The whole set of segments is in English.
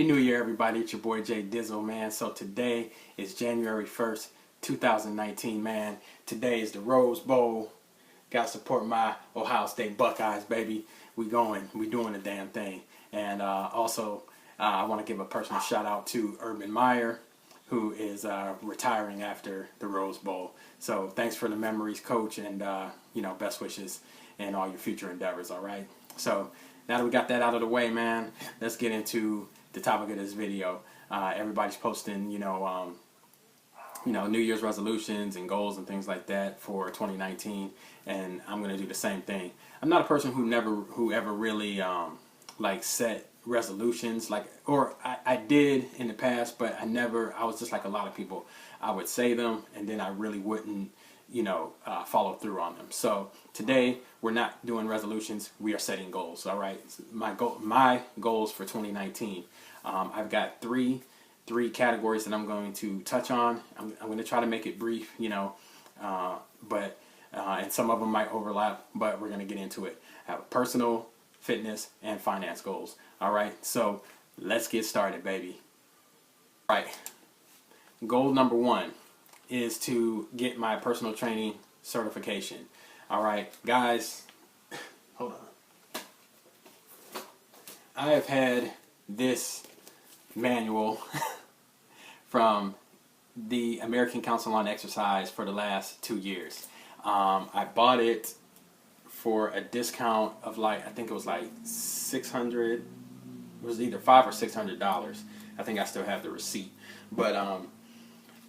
Happy New Year, everybody. It's your boy Jay Dizzle, man. So today is January 1st, 2019, man. Today is the Rose Bowl. Got to support my Ohio State Buckeyes, baby. We doing the damn thing. And also, I want to give a personal shout out to Urban Meyer, who is retiring after the Rose Bowl. So thanks for the memories, Coach, and best wishes in all your future endeavors. All right. So now that we got that out of the way, man, let's get into the topic of this video. Everybody's posting, New Year's resolutions and goals and things like that for 2019, and I'm gonna do the same thing. I'm not a person who ever really set resolutions, or I did in the past, but I was just like a lot of people. I would say them and then I really wouldn't follow through on them. So today we're not doing resolutions, we are setting goals. All right, my goals for 2019. I've got three categories that I'm going to touch on. I'm going to try to make it brief, and some of them might overlap, but we're going to get into it. I have personal, fitness, and finance goals. All right, so let's get started, baby. All right, goal number 1 is to get my personal training certification. All right, guys, hold on. I have had this manual from the American Council on Exercise for the last 2 years. I bought it for a discount of I think it was like $600. It was either $500 or $600. I think I still have the receipt, but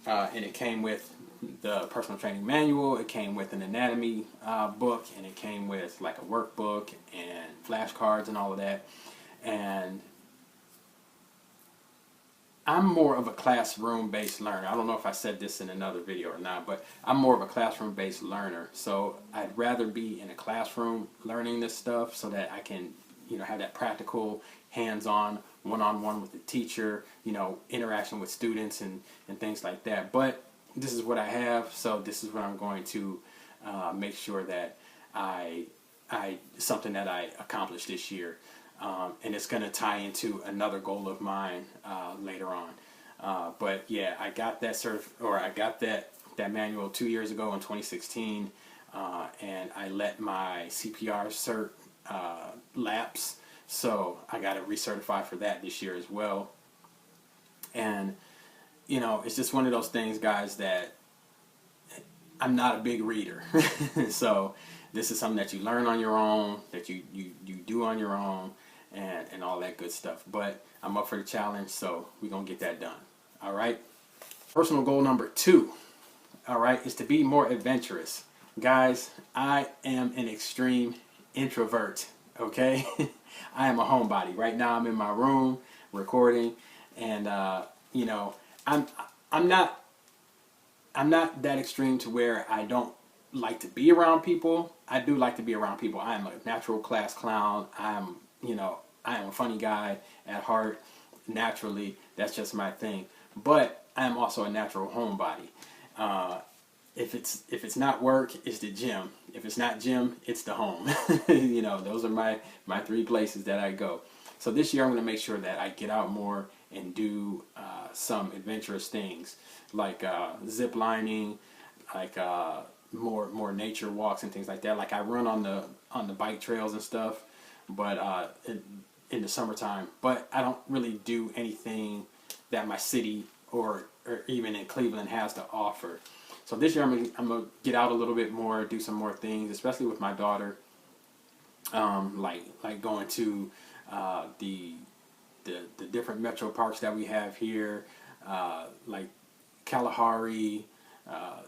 and it came with the personal training manual. It came with an anatomy book, and it came with like a workbook and flashcards and all of that. And I'm more of a classroom-based learner. I don't know if I said this in another video or not, but I'm more of a classroom-based learner. So I'd rather be in a classroom learning this stuff so that I can, have that practical, hands-on, one-on-one with the teacher, interaction with students and things like that. But this is what I have, so this is what I'm going to make sure that something that I accomplished this year. And it's going to tie into another goal of mine later on. But yeah, I got that manual 2 years ago in 2016, and I let my CPR cert lapse, so I got to recertify for that this year as well. And it's just one of those things, guys, that I'm not a big reader. So this is something that you learn on your own, that you do on your own, and all that good stuff. But I'm up for the challenge, so we're going to get that done. All right. Personal goal number 2, all right, is to be more adventurous. Guys, I am an extreme introvert, okay? I am a homebody. Right now I'm in my room recording, and I'm not that extreme to where I don't like to be around people. I do like to be around people. I am a natural class clown. I am a funny guy at heart. Naturally, that's just my thing. But I am also a natural homebody. If it's not work, it's the gym. If it's not gym, it's the home. Those are my 3 places that I go. So this year I'm going to make sure that I get out more and do some adventurous things like zip lining, like more nature walks and things like that. Like I run on the bike trails and stuff, but in the summertime. But I don't really do anything that my city or even in Cleveland has to offer. So this year I'm gonna get out a little bit more, do some more things, especially with my daughter. Like going to the different metro parks that we have here, like Kalahari,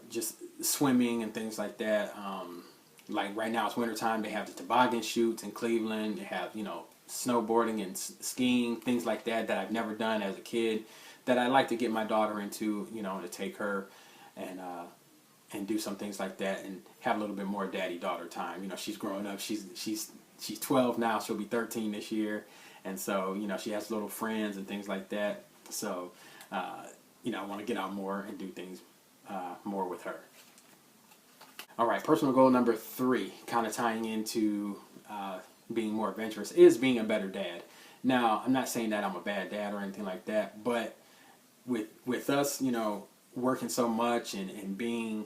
just swimming and things like that. Like right now it's wintertime, they have the toboggan chutes in Cleveland. They have snowboarding and skiing, things like that I've never done as a kid, that I like to get my daughter into, to take her and do some things like that and have a little bit more daddy-daughter time. She's growing up. She's 12 now. She'll be 13 this year, and so she has little friends and things like that. So I want to get out more and do things more with her. All right, personal goal number 3, kind of tying into being more adventurous, is being a better dad. Now, I'm not saying that I'm a bad dad or anything like that, but with us, working so much and being,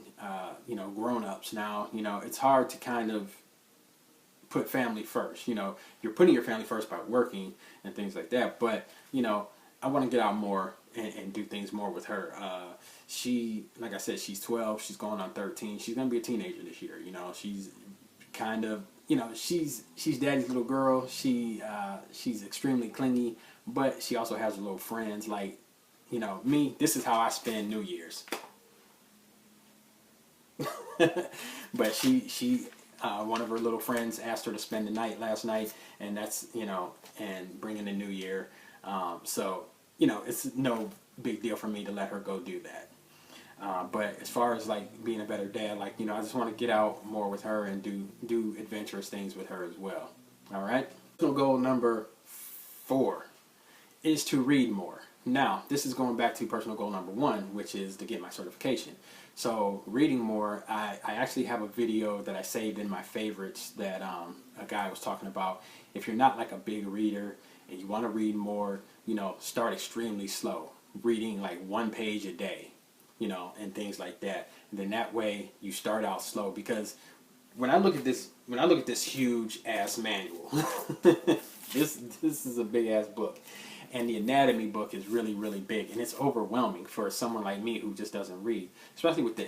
grown-ups now, it's hard to kind of put family first. You're putting your family first by working and things like that, but, I want to get out more and do things more with her. She, like I said, she's 12. She's going on 13. She's going to be a teenager this year. She's kind of, she's daddy's little girl. She's extremely clingy, but she also has little friends. Like, me, this is how I spend New Year's. But she one of her little friends asked her to spend the night last night, and that's, and bring in the new year. So, it's no big deal for me to let her go do that. But as far as like being a better dad, like, I just want to get out more with her and do adventurous things with her as well. All right. Personal goal number 4 is to read more. Now, this is going back to personal goal number 1, which is to get my certification. So reading more, I actually have a video that I saved in my favorites that a guy was talking about. If you're not like a big reader and you want to read more, start extremely slow, reading like 1 page a day, and things like that. And then that way you start out slow, because when I look at this huge ass manual, this is a big ass book. And the anatomy book is really, really big, and it's overwhelming for someone like me who just doesn't read, especially with the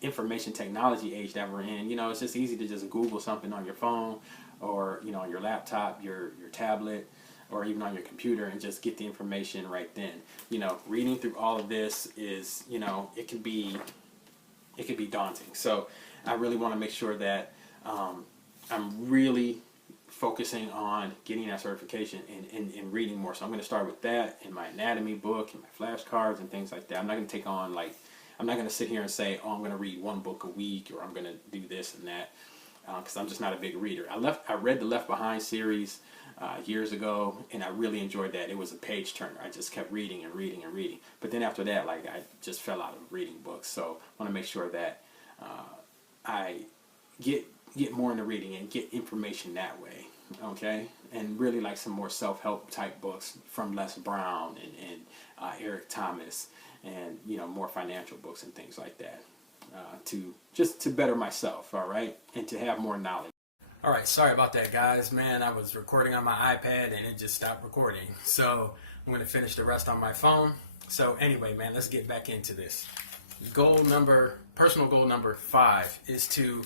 information technology age that we're in. It's just easy to just Google something on your phone or, on your laptop, your tablet, or even on your computer, and just get the information right then. Reading through all of this is, it can be daunting. So I really want to make sure that I'm really focusing on getting that certification and reading more. So I'm going to start with that in my anatomy book and my flashcards and things like that. I'm not going to take on I'm not going to sit here and say, oh, I'm going to read 1 book a week, or I'm going to do this and that, because I'm just not a big reader. I read the Left Behind series years ago, and I really enjoyed that. It was a page turner. I just kept reading and reading and reading. But then after that, I just fell out of reading books. So I want to make sure that I get more into reading and get information that way. Okay, and really like some more self-help type books from Les Brown and Eric Thomas, and more financial books and things like that, to better myself. All right, and to have more knowledge. All right, sorry about that, guys. Man, I was recording on my iPad and it just stopped recording, so I'm going to finish the rest on my phone. So anyway, man, let's get back into this. Personal goal number 5 is to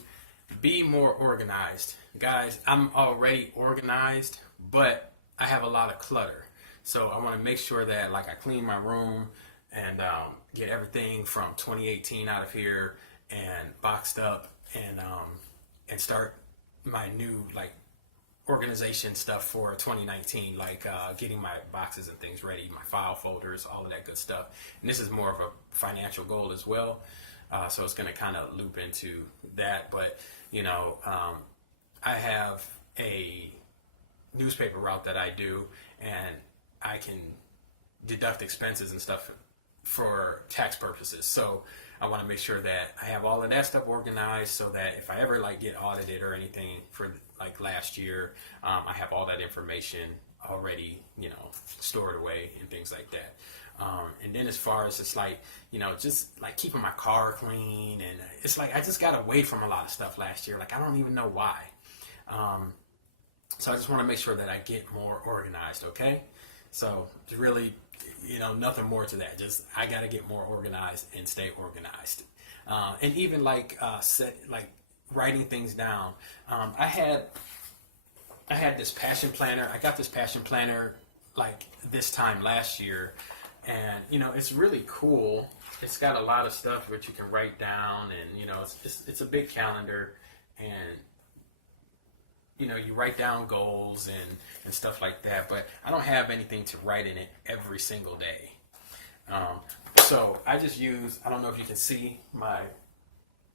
be more organized. Guys, I'm already organized, but I have a lot of clutter. So I want to make sure that I clean my room and get everything from 2018 out of here and boxed up, and start my new organization stuff for 2019, getting my boxes and things ready, my file folders, all of that good stuff. And this is more of a financial goal as well. So it's going to kind of loop into that, but I have a newspaper route that I do, and I can deduct expenses and stuff for tax purposes. So I want to make sure that I have all of that stuff organized, so that if I ever get audited or anything for last year, I have all that information already, stored away and things like that. And then as far as it's just keeping my car clean, and it's I just got away from a lot of stuff last year. I don't even know why. So I just want to make sure that I get more organized. Okay. So really, nothing more to that. Just, I got to get more organized and stay organized. And even writing things down. I had this passion planner. I got this passion planner this time last year. And, it's really cool. It's got a lot of stuff which you can write down, and, it's a big calendar, and, you write down goals and stuff like that, but I don't have anything to write in it every single day. So I just I don't know if you can see my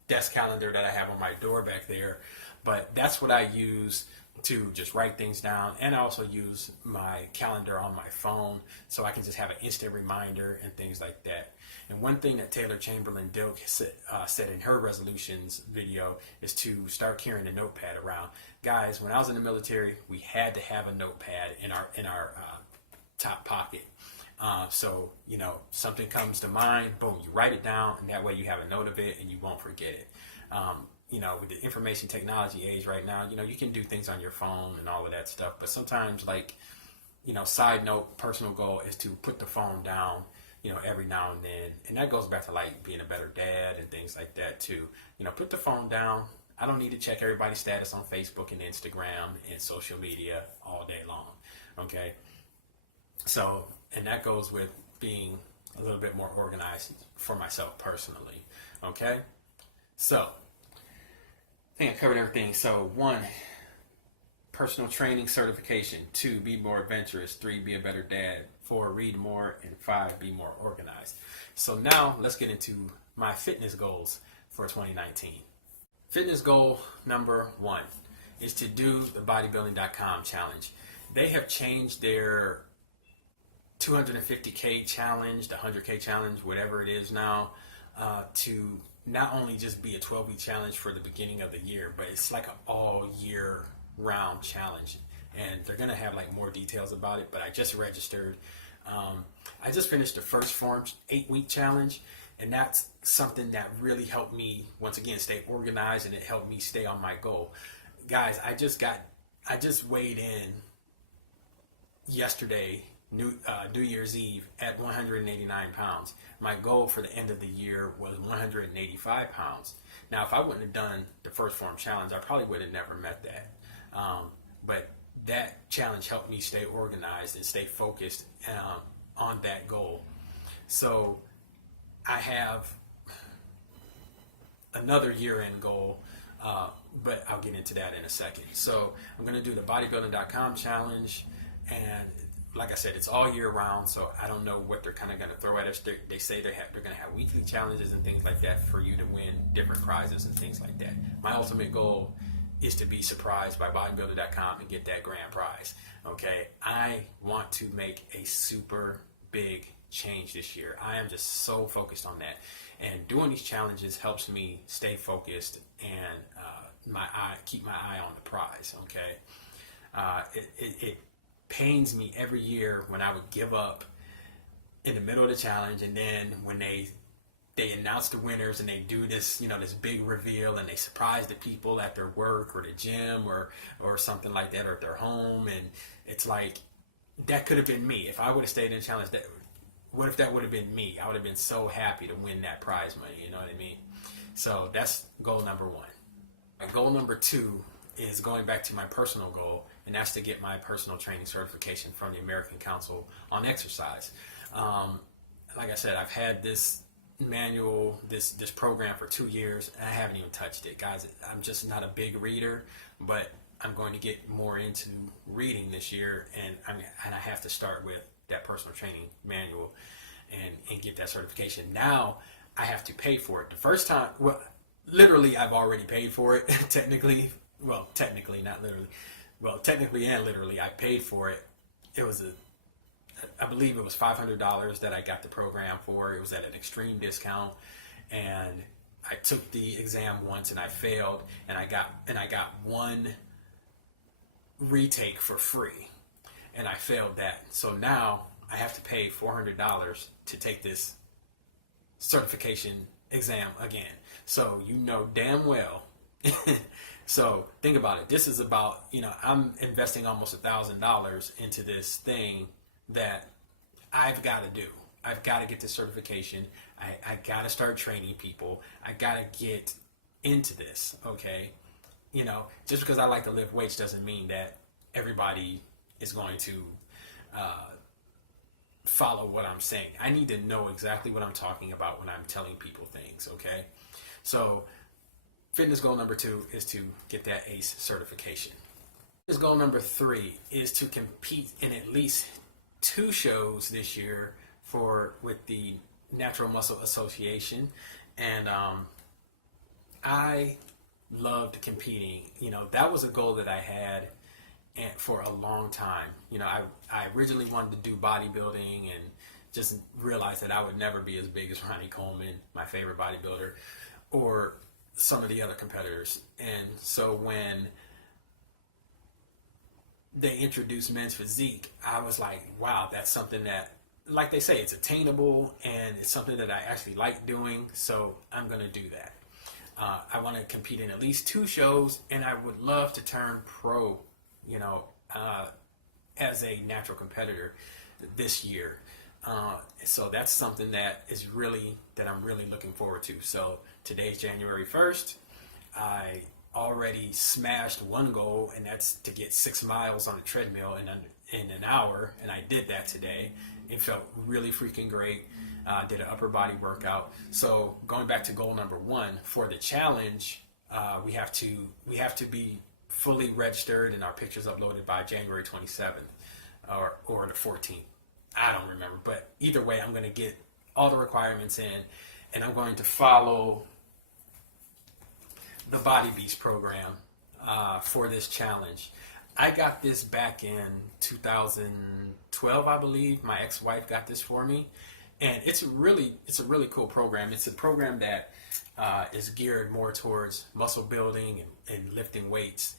desk calendar that I have on my door back there, but that's what I use to just write things down, and I also use my calendar on my phone so I can just have an instant reminder and things like that. And one thing that Taylor Chamberlain Dilk said in her resolutions video is to start carrying a notepad around. Guys, when I was in the military, we had to have a notepad in our top pocket. So, you know, something comes to mind, boom, you write it down, and that way you have a note of it and you won't forget it. You know, with the information technology age right now, you know, you can do things on your phone and all of that stuff. But sometimes, like, you know, side note, personal goal is to put the phone down, you know, every now and then. And that goes back to like being a better dad and things like that too. You know, put the phone down. I don't need to check everybody's status on Facebook and Instagram and social media all day long. Okay. So, and that goes with being a little bit more organized for myself personally. Okay. So, I think I covered everything. So 1, personal training certification. 2, be more adventurous. 3, be a better dad. 4, read more. And 5, be more organized. So now let's get into my fitness goals for 2019. Fitness goal number 1 is to do the bodybuilding.com challenge. They have changed their 250K challenge, the 100K challenge, whatever it is now, to not only just be a 12-week challenge for the beginning of the year, but it's like an all year round challenge. And they're going to have like more details about it, but I just registered. I just finished the first form 8-week challenge, and that's something that really helped me, once again, stay organized, and it helped me stay on my goal. Guys, I just weighed in yesterday, New Year's Eve, at 189 pounds. My goal for the end of the year was 185 pounds. Now, if I wouldn't have done the first form challenge, I probably would have never met that. But that challenge helped me stay organized and stay focused on that goal. So I have another year-end goal, but I'll get into that in a second. So I'm going to do the bodybuilding.com challenge, and like I said, it's all year round, so I don't know what they're kind of going to throw at us. They say they're going to have weekly challenges and things like that for you to win different prizes and things like that. My ultimate goal is to be surprised by bodybuilder.com and get that grand prize. Okay, I want to make a super big change this year. I am just so focused on that, and doing these challenges helps me stay focused and keep my eye on the prize. Okay, it pains me every year when I would give up in the middle of the challenge, and then when they announce the winners and they do this, you know, this big reveal, and they surprise the people at their work or the gym or something like that, or at their home, and it's like, that could have been me. If I would have stayed in the challenge, what if that would have been me? I would have been so happy to win that prize money, you know what I mean? So that's goal number 1. My goal number 2 is going back to my personal goal, and that's to get my personal training certification from the American Council on Exercise. Like I said, I've had this manual, this program for 2 years, and I haven't even touched it. Guys, I'm just not a big reader, but I'm going to get more into reading this year, and I have to start with that personal training manual and get that certification. Now I have to pay for it. The first time, well, literally I've already paid for it. Technically, not literally. Well, technically and literally, I paid for it. It was I believe it was $500 that I got the program for. It was at an extreme discount, and I took the exam once and I failed, and I got one retake for free, and I failed that. So now I have to pay $400 to take this certification exam again. So you know damn well. So think about it. This is about, you know, I'm investing almost $1,000 into this thing that I've got to do. I've got to get this certification. I got to start training people. I got to get into this, okay? You know, just because I like to lift weights doesn't mean that everybody is going to follow what I'm saying. I need to know exactly what I'm talking about when I'm telling people things, okay? So fitness goal number 2 is to get that ACE certification. Fitness goal number 3 is to compete in at least 2 shows this year with the Natural Muscle Association, and I loved competing. You know, that was a goal that I had for a long time. You know, I originally wanted to do bodybuilding and just realized that I would never be as big as Ronnie Coleman, my favorite bodybuilder, or some of the other competitors. And so when they introduced men's physique, I was like, wow, that's something that, like they say, it's attainable and it's something that I actually like doing, so I'm going to do that. I want to compete in at least 2 shows, and I would love to turn pro, you know, as a natural competitor this year. So that's something that I'm really looking forward to. So today's January 1st. I already smashed one goal, and that's to get 6 miles on a treadmill in an hour, and I did that today. It felt really freaking great. Did an upper body workout. So going back to goal number 1 for the challenge, we have to be fully registered and our pictures uploaded by January 27th or the 14th. I don't remember, but either way, I'm going to get all the requirements in, and I'm going to follow the Body Beast program for this challenge. I got this back in 2012, I believe. My ex-wife got this for me, and it's a really cool program. It's a program that is geared more towards muscle building and lifting weights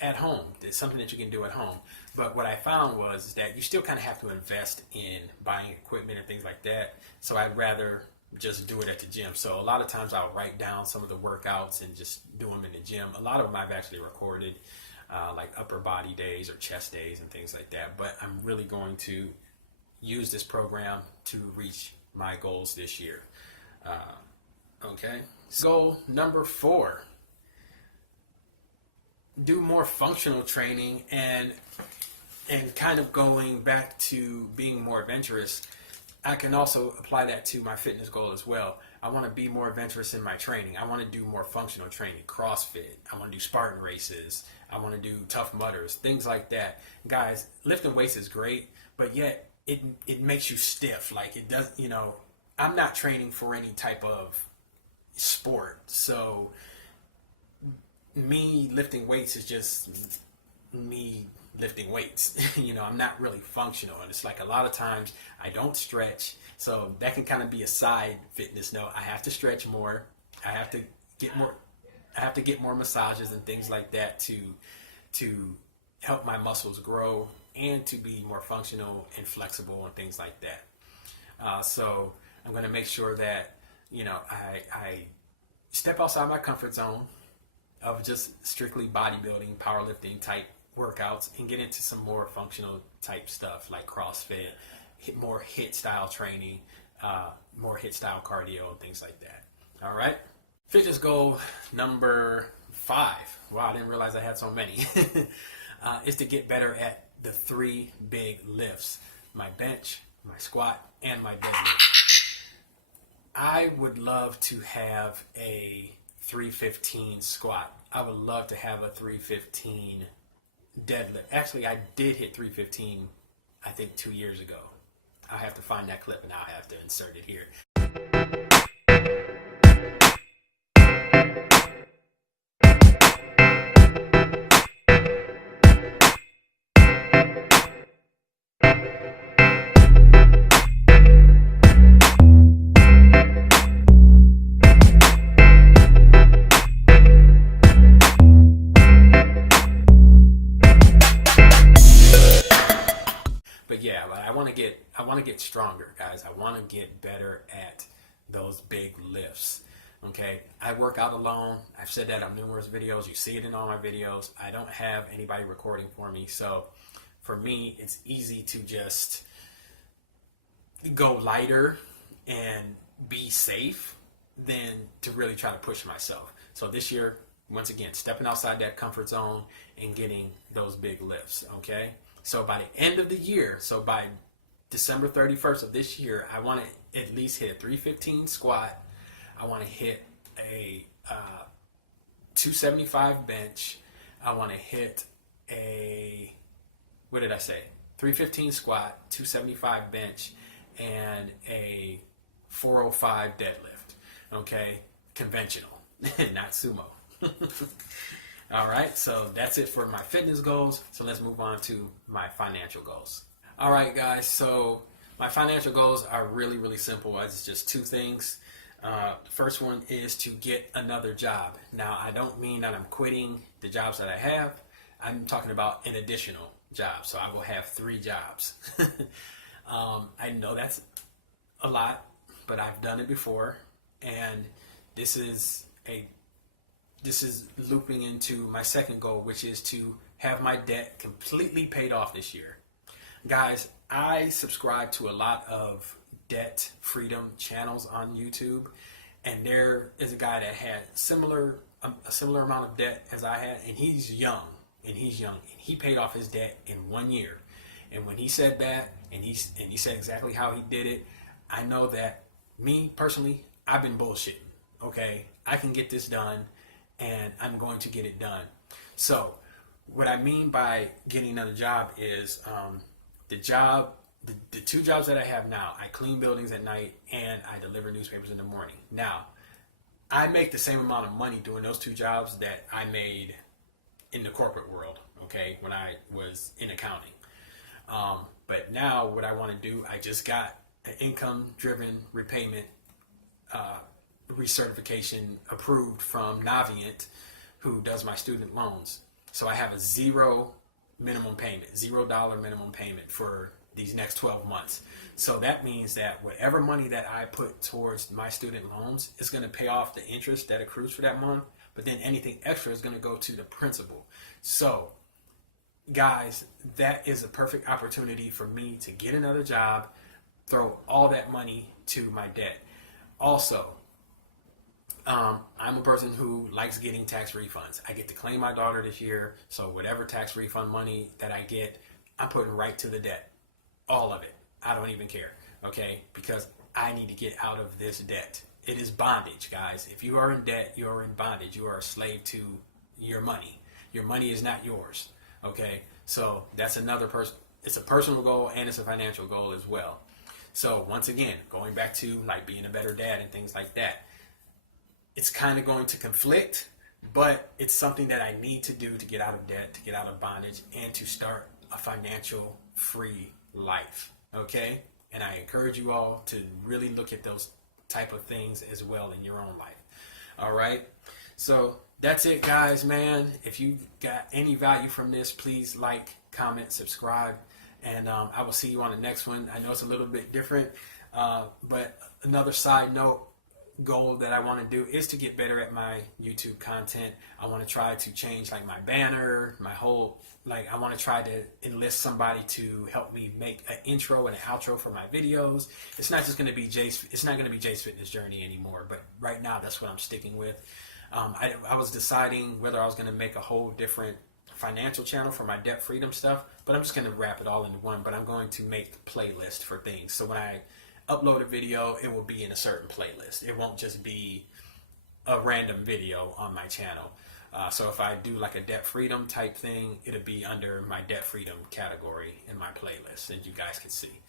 at home. It's something that you can do at home. But what I found was that you still kind of have to invest in buying equipment and things like that. So I'd rather just do it at the gym. So a lot of times I'll write down some of the workouts and just do them in the gym. A lot of them I've actually recorded, like upper body days or chest days and things like that. But I'm really going to use this program to reach my goals this year. Okay. So goal number 4. Do more functional training and kind of going back to being more adventurous. I can also apply that to my fitness goal as well. I want to be more adventurous in my training. I want to do more functional training, CrossFit. I want to do Spartan races. I want to do Tough Mudders, things like that. Guys, lifting weights is great, but yet it makes you stiff. Like it does, you know, I'm not training for any type of sport. So me lifting weights is just me lifting weights. You know, I'm not really functional, and it's like a lot of times I don't stretch, so that can kind of be a side fitness note. I have to stretch more. I have to get more massages and things like that to help my muscles grow and to be more functional and flexible and things like that. So I'm going to make sure that, you know, I step outside my comfort zone of just strictly bodybuilding, powerlifting type workouts and get into some more functional type stuff like CrossFit, more HIIT style training, more HIIT style cardio and things like that. All right. Fitness goal number 5. Wow, I didn't realize I had so many. Is to get better at the 3 big lifts: my bench, my squat, and my deadlift. I would love to have a 315 squat. I would love to have a 315 deadlift. Actually, I did hit 315, I think 2 years ago. I'll have to find that clip and I'll have to insert it here. But yeah, I want to get stronger, guys. I want to get better at those big lifts. Okay, I work out alone. I've said that on numerous videos. You see it in all my videos. I don't have anybody recording for me, so for me, it's easy to just go lighter and be safe than to really try to push myself. So this year, once again, stepping outside that comfort zone and getting those big lifts. Okay. So by the end of the year, so by December 31st of this year, I want to at least hit a 315 squat. I want to hit a 275 bench. I want to hit a, what did I say? 315 squat, 275 bench, and a 405 deadlift. Okay, conventional, not sumo. All right, so that's it for my fitness goals. So let's move on to my financial goals. All right, guys, so my financial goals are really, really simple. It's just two things. The first one is to get another job. Now, I don't mean that I'm quitting the jobs that I have. I'm talking about an additional job. So I will have 3 jobs. I know that's a lot, but I've done it before, and this is looping into my second goal, which is to have my debt completely paid off this year. Guys, I subscribe to a lot of debt freedom channels on YouTube, and there is a guy that had a similar amount of debt as I had, and he's young, and he paid off his debt in 1 year. And when he said that, and he said exactly how he did it, I know that me personally, I've been bullshitting. Okay, I can get this done, and I'm going to get it done. So, what I mean by getting another job is the 2 jobs that I have now. I clean buildings at night, and I deliver newspapers in the morning. Now, I make the same amount of money doing those 2 jobs that I made in the corporate world, okay, when I was in accounting. But now what I want to do, I just got an income-driven repayment recertification approved from Navient, who does my student loans. So I have a $0 minimum payment, $0 minimum payment for these next 12 months. So that means that whatever money that I put towards my student loans is going to pay off the interest that accrues for that month, but then anything extra is going to go to the principal. So guys, that is a perfect opportunity for me to get another job, throw all that money to my debt. Also, I'm a person who likes getting tax refunds. I get to claim my daughter this year, so whatever tax refund money that I get, I'm putting right to the debt. All of it. I don't even care, okay? Because I need to get out of this debt. It is bondage, guys. If you are in debt, you are in bondage. You are a slave to your money. Your money is not yours, okay? So that's another person. It's a personal goal and it's a financial goal as well. So once again, going back to like being a better dad and things like that, it's kind of going to conflict, but it's something that I need to do to get out of debt, to get out of bondage, and to start a financial free life, okay? And I encourage you all to really look at those type of things as well in your own life. All right? So that's it, guys, man. If you got any value from this, please like, comment, subscribe, and I will see you on the next one. I know it's a little bit different, but another side note, goal that I want to do is to get better at my YouTube content. I want to try to change like my banner, my whole, like I want to try to enlist somebody to help me make an intro and an outro for my videos. It's not just going to be it's not going to be Jay's Fitness Journey anymore, but right now that's what I'm sticking with. I was deciding whether I was going to make a whole different financial channel for my debt freedom stuff, but I'm just going to wrap it all into one. But I'm going to make playlists for things. So when I upload a video, it will be in a certain playlist. It won't just be a random video on my channel. So if I do like a debt freedom type thing, it'll be under my debt freedom category in my playlist, and you guys can see.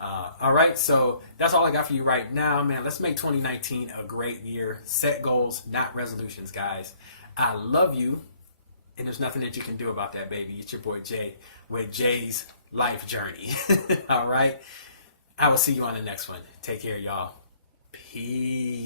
All right, so that's all I got for you right now, man. Let's make 2019 a great year. Set goals, not resolutions, guys. I love you, and there's nothing that you can do about that, baby. It's your boy Jay with Jay's Life Journey. All right. I will see you on the next one. Take care, y'all. Peace.